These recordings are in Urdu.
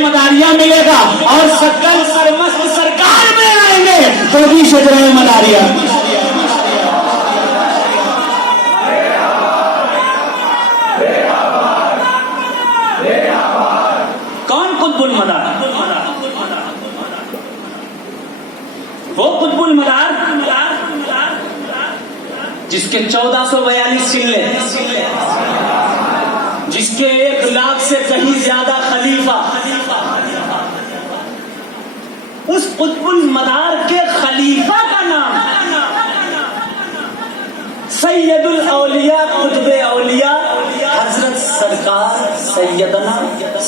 مداریہ ملے گا اور سکل سرمست سرکار میں آئیں گے تو بھی شجرہ مداریہ. کون قطب المدار؟ وہ قطب المدار جس کے 1442 چلے، جس کے 1 لاکھ سے کہیں زیادہ خلیفہ، اس قطب المدار کے خلیفہ کا نام سید الاولیاء قطب اولیاء حضرت سرکار سیدنا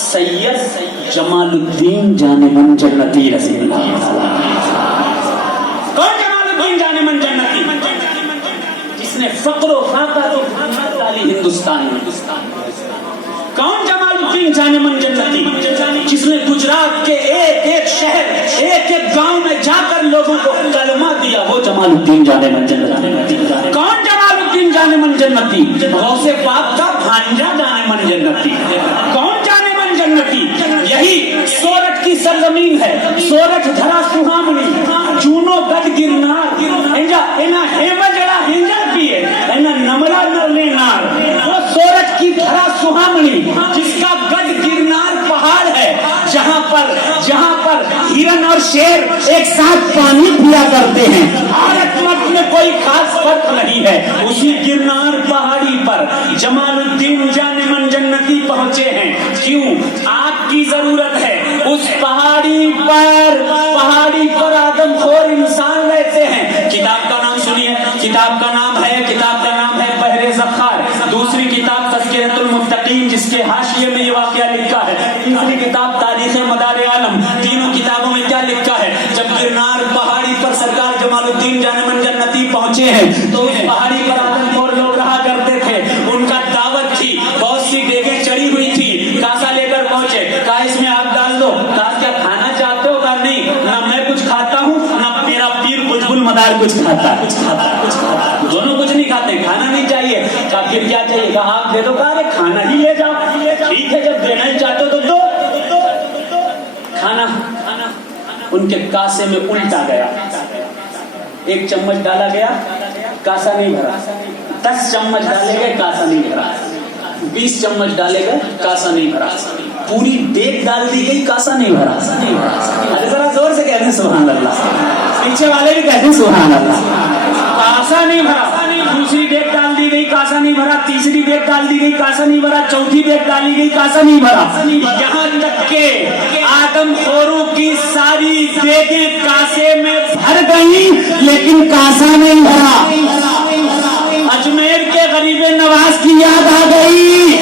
سید جمال الدین جانمن جنتی رضی اللہ عنہ. کون جمال الدین جانمن جنتی؟ جس نے فقر و فاقہ کو ڈالی ہندوستان میں. کون جمال الدین جانمن جنتی؟ جس نے گجرات کے ایک شہر ایک گاؤں میں جا کر لوگوں کو کلمہ دیا، وہ جمال الدین جانمن جنتی. کون جمال الدین جانمن جنتی؟ غوث پاک کا بھانجا جانمن جنتی. کون جانمن جنتی؟ یہی سورت کی سرزمین ہے، سورت دھرا سہامنی چونو گد گرنار اینا ہیما جڑا ہنجا پیے اینا نملا نرلے نار. وہ سورت کی دھرا سہامنی جس کا گد گرنار پہاڑ ہے، جہاں پر ہرن اور شیر ایک ساتھ پانی پیا کرتے ہیں، عورت مرد میں کوئی خاص فرق نہیں ہے. اسی گرنار پہاڑی پر جمال الدین جانمن جنتی پہنچے ہیں. کیوں؟ آپ کی ضرورت ہے. اس پہاڑی پر آدم خور انسان رہتے ہیں. کتاب کا نام سنیے، کتاب کا نام ہے بحر زخار. دوسری کتاب تذکرۃ المتقین جس کے حاشیے میں یہ واقعہ لکھا ہے. تیسری کتاب تاریخ مدار عالم. تینوں کتابوں میں کیا لکھا ہے؟ جب گرنار پہاڑی پر سرکار جمال الدین جانمن جنتی پہنچے ہیں تو اس پہاڑی پر آدم خور لوگ رہا کرتے تھے. ان کا دعوت تھی، بہت سی دیگیں چڑھی ہوئی تھی، کاسا لے کر پہنچے. کہا اس میں آگ ڈال دو. کہا کیا کھانا چاہتے ہو؟ کہا نہیں، نہ میں کچھ کھاتا ہوں نہ میرا پیر قطب المدار کچھ کھاتا ہے. دونوں کچھ نہیں کھاتے، کھانا نہیں چاہیے. کہا پھر کیا چاہیے؟ کہا آگ دے دو. کہا کھانا ہی لے جاؤ. ٹھیک ہے، جب دینا ہی چاہتے ہو تو دو. کھانا ان کے کاسے میں الٹا گیا. 1 چمچ ڈالا گیا، کاسا نہیں بھرا. 10 چمچ ڈالے گئے، کاسا نہیں بھرا. 20 چمچ ڈالے گئے، کاسا نہیں بھرا. پوری دیگ ڈال دی گئی، کاسا نہیں بھرا. ارے ذرا زور سے کہتے ہیں سبحان اللہ. پیچھے والے بھی کہتے ہیں سبحان اللہ. کاسا نہیں بھرا. دوسری دیگ ڈال دی گئی، کاسا نہیں بھرا. تیسری دیگ ڈال دی گئی، کاسا نہیں بھرا. چوتھی دیگ ڈالی گئی، کاسا نہیں بھرا. یہاں تک کہ آدم خوروں کی ساری دیگیں کاسے میں بھر گئی لیکن کاسا نہیں بھرا. اجمیر کے غریب نواز کی یاد آ گئی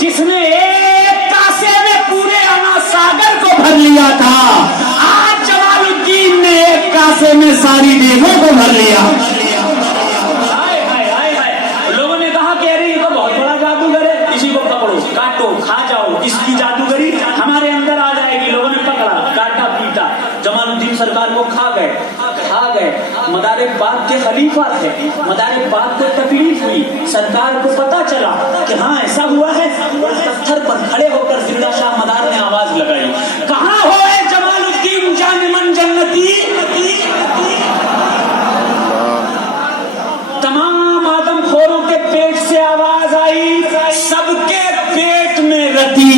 جس نے ایک کاسے میں پورے انا ساگر کو بھر لیا تھا. آج جمال الدین نے ایک کاسے میں ساری دیگوں کو بھر لیا. لوگوں نے کہا کہ ارے یہ تو بہت بڑا جادوگر ہے، اسی کو پکڑو، کاٹو، کھا جاؤ، اس کی جادوگری ہمارے اندر آ جائے گی. لوگوں نے پکڑا، کاٹا، پیٹا. جمال الدین سرکار کو کھا گئے. مدار پاک کے خلیفہ تھے. مدار پاک کو تکلیف ہوئی، سرکار کو پتا چلا کہ ہاں ایسا ہوا ہے. پتھر پر کھڑے ہو کر زندہ شاہ مدار نے آواز لگائی، کہاں ہو اے جمال الدین جانمن جنتی؟ تمام آدم خوروں کے پیٹ سے آواز آئی، سب کے پیٹ میں رتی.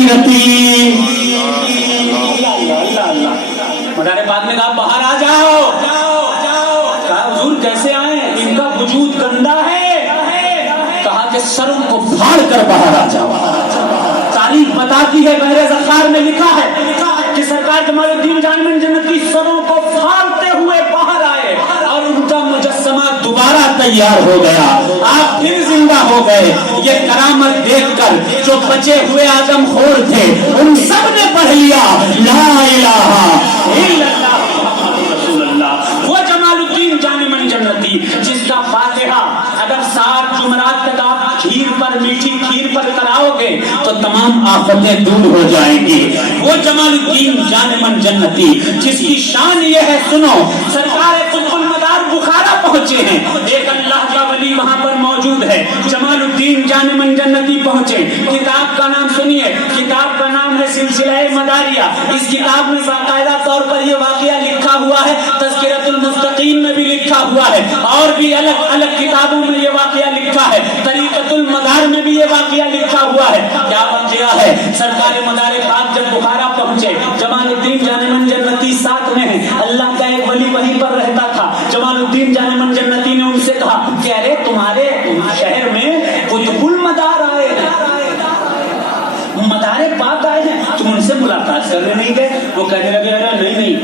مدار پاک نے کہا باہر آ جاؤ. کہا حضور کیسے آئیں؟ ان کا وجود گندا ہے. کہا کہ سروں کو پھاڑ کر باہر آ جاؤ. تاریخ بتاتی ہے، بحر زخار میں لکھا ہے کہ سرکار جمال الدین جانمن جنتی سروں کو پھاڑتے ہوئے باہر آئے اور ان کا مجسمہ دوبارہ تیار ہو گیا. آپ پھر زندہ ہو گئے. یہ کرامت دیکھ کر جو بچے ہوئے آدم خور تھے ان سب نے پڑھ لیا لا الہ الا اللہ محمد رسول اللہ. وہ جمال الدین جانمن جنتی جس کا فاتحہ اگر 7 جمعرات تک آپ میٹھی کھیر پر کراؤ گے تو تمام آفتیں دور ہو جائیں گی. وہ جمال الدین جانمن جنتی جس کی شان یہ ہے، سنو، سرکار قطب المدار بخارا پہنچے ہیں. ایک اللہ کا ولی وہاں پر موجود ہے، جمال الدین الدین جان من جنتی پہنچے. کتاب کا نام سنیے, کتاب کا نام ہے سلسلہ مداریہ. اس کتاب میں باقاعدہ طور پر یہ واقعہ لکھا ہوا ہے, تذکرۃ المتقین میں بھی لکھا ہوا ہے, اور بھی الگ الگ کتابوں میں یہ واقعہ لکھا ہے, طریقۃ المدار میں بھی یہ واقعہ لکھا ہوا ہے. کیا واقعہ ہے؟ سرکار مدار پاک جب بخارا پہنچے, جمال الدین جان من جنتی ساتھ میں ہیں, اللہ کا ایک ولی وہیں پر رہتا تھا. جمال الدین جان من جنتی نے ان سے کہا کہ ارے تمہارے شہر میں قطب المدار آئے ہیں, مدار پاک آئے ہیں, تم ان سے ملاقات کرنے نہیں گئے؟ وہ کہنے لگے ارے نہیں,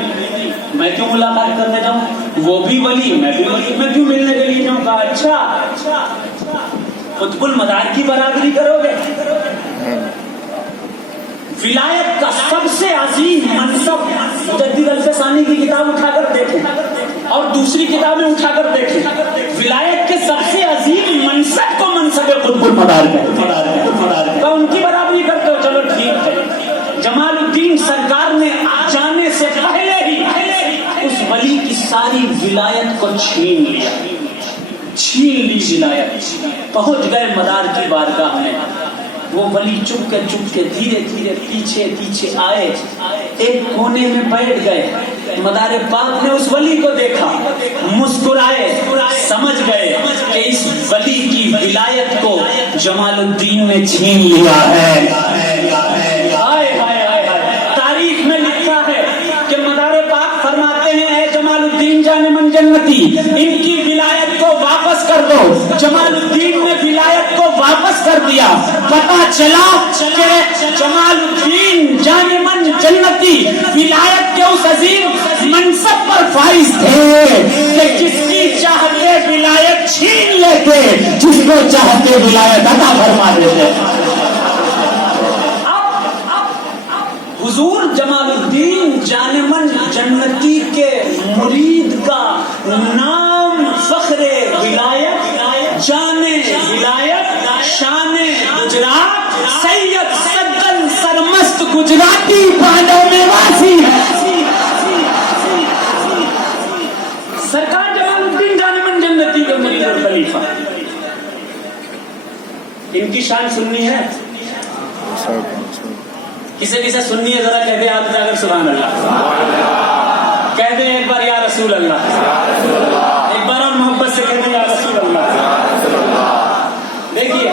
میں کیوں ملاقات کرنے جاؤں, وہ بھی ولی میں بھی ولی, میں کیوں ملنے کے لیے جاؤں؟ کہا اچھا قطب المدار کی برابری کرو گے؟ ولایت کا سب سے عظیم منصب, مجدد الفسانی کی کتاب اٹھا کر دیکھیں اور دوسری کتابیں اٹھا کر دیکھیں, ولایت کے سب سے عظیم منصب کو منصب قطب المدار کا ان کی برابری کرتے ہو, چلو ٹھیک ہے. جمال الدین سرکار نے جانے سے پہلے ہی اس ولی کی ساری ولایت کو چھین لی ولایت. پہنچ گئے مدار کی بارگاہ میں, وہ ولی چپ کے دھیرے دھیرے پیچھے آئے, ایک کونے میں بیٹھ گئے. مدار پاک نے اس ولی کو دیکھا, مسکرائے, سمجھ گئے کہ اس ولی کی ولایت کو جمال الدین نے چھین لیا ہے. تاریخ میں لکھا ہے کہ مدار پاک فرماتے ہیں اے جمال الدین جان من جنتی, ان کی ولایت کو واپس کر دو. جمال الدین نے ولایت کو واپس کر دیا. پتا چلا کہ جمال الدین جان من جنتی ولایت کے اس عظیم منصب پر فائز تھے کہ جس کی چاہتے ولایت چھین لیتے, جس کو چاہتے ولایت عطا فرما دیتے. حضور جمال الدین جان من جنتی کے مرید کا نام فخر ولایت, جان ولایت, شان گجرات, سید سدن سرمست گجراتی پانڈو میں واسی ہے. سرکار جمال الدین جان من جنتی کے مرید اور خلیفہ, ان کی شان سننی ہے. کسے سننی ہے ذرا کہہ دے آپ جا کر سبحان اللہ, کہہ دے ایک بار یا رسول اللہ, ایک بار اور محبت سے کہہ دے یا رسول اللہ. دیکھیے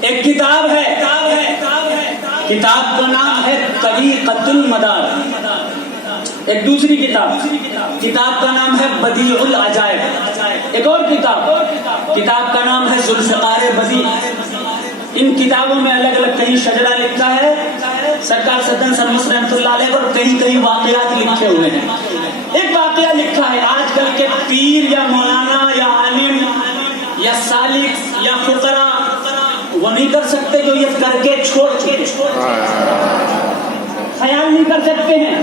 ایک کتاب ہے, کتاب کا نام ہے طریقۃ المدار. ایک دوسری کتاب کا نام ہے بدیع العجائب. ایک اور کتاب کا نام ہے ذوالفقار بدیع. ان کتابوں میں الگ الگ کہیں شجرہ لکھا ہے سرکار سدن سرمست رحمۃ اللہ علیہ, اور کہیں واقعات لکھے ہوئے ہیں. ایک واقعہ لکھا ہے, آج کل کے پیر یا مولانا یا عالم یا سالک یا فقراء وہ نہیں کر سکتے جو یہ کر کے چھوڑ چکے, خیال نہیں کر سکتے ہیں.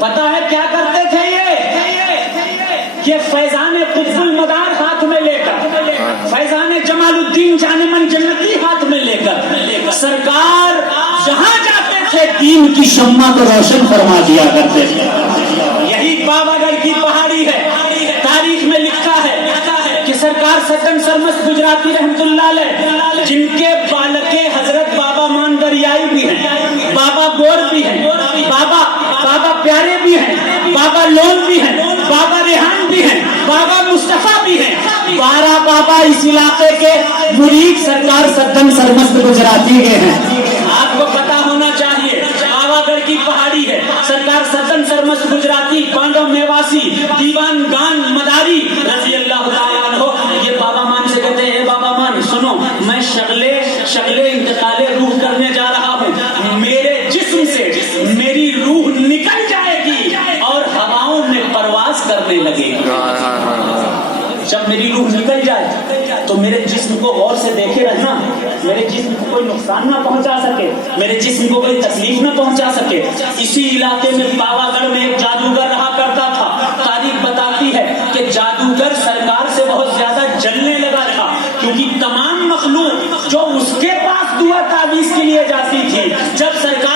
پتا ہے کیا کرتے تھے یہ فیضان قطب المدار ہاتھ میں لے کر, فیضان جمال الدین جان من جنتی ہاتھ میں لے کر سرکار جہاں جاتے تھے دین کی شمع کو روشن فرما دیا کرتے تھے. یہی بابا گڑھ کی پہاڑی ہے. تاریخ میں لکھا ہے کہ سرکار سدن سرمست گجراتی رحمت اللہ علیہ, جن کے بالکے حضرت بابا مان دریائی بھی ہیں, بابا گور بھی ہیں, بابا پیارے بھی ہیں, بابا لون بھی ہیں, بابا ریحان بھی ہیں, بابا مصطفیٰ بھی ہیں. 12 بابا اس علاقے کے مرید سرکار سدن سرمست گجراتی کے ہیں. آپ کو پتا ہونا چاہیے بابا گڑھ کی پہاڑی ہے, سرکار سدن سرمست گجراتی پانڈو میواسی دیوان گان مداری رضی اللہ تعالیٰ عنہ. یہ بابا مان سے کہتے ہیں اے بابا مان سنو, میں شغلے انتقال روح کرنے جا رہا ہوں, میرے جسم سے میری روح نکل جائے گی اور ہواؤں میں پرواز کرنے لگے گی. جب میری روح نکل جائے تو میرے جسم کو غور سے دیکھے رہنا, میرے جسم کو کوئی نقصان نہ پہنچا سکے, میرے جسم کو کوئی تکلیف نہ پہنچا سکے. اسی علاقے میں پاوا گڑھ میں ایک جادوگر رہا کرتا تھا. تاریخ بتاتی ہے کہ جادوگر سرکار سے بہت زیادہ جلنے لگا تھا, کیونکہ تمام مخلوق جو اس کے پاس دعا تعویذ کے لیے جاتی تھی, جب سرکار